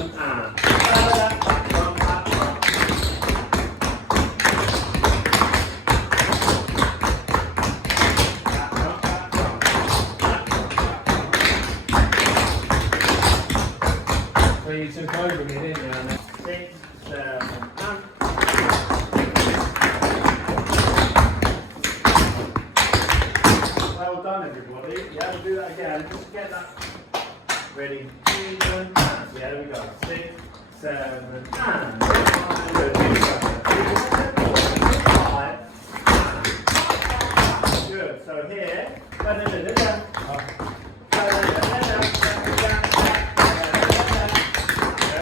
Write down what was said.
and. So you took over me, didn't you? 6, 7, and. Well done, everybody. Yeah, we'll do that again. Just get that ready. Even and. Yeah, there we go. 6, 7, and. Good.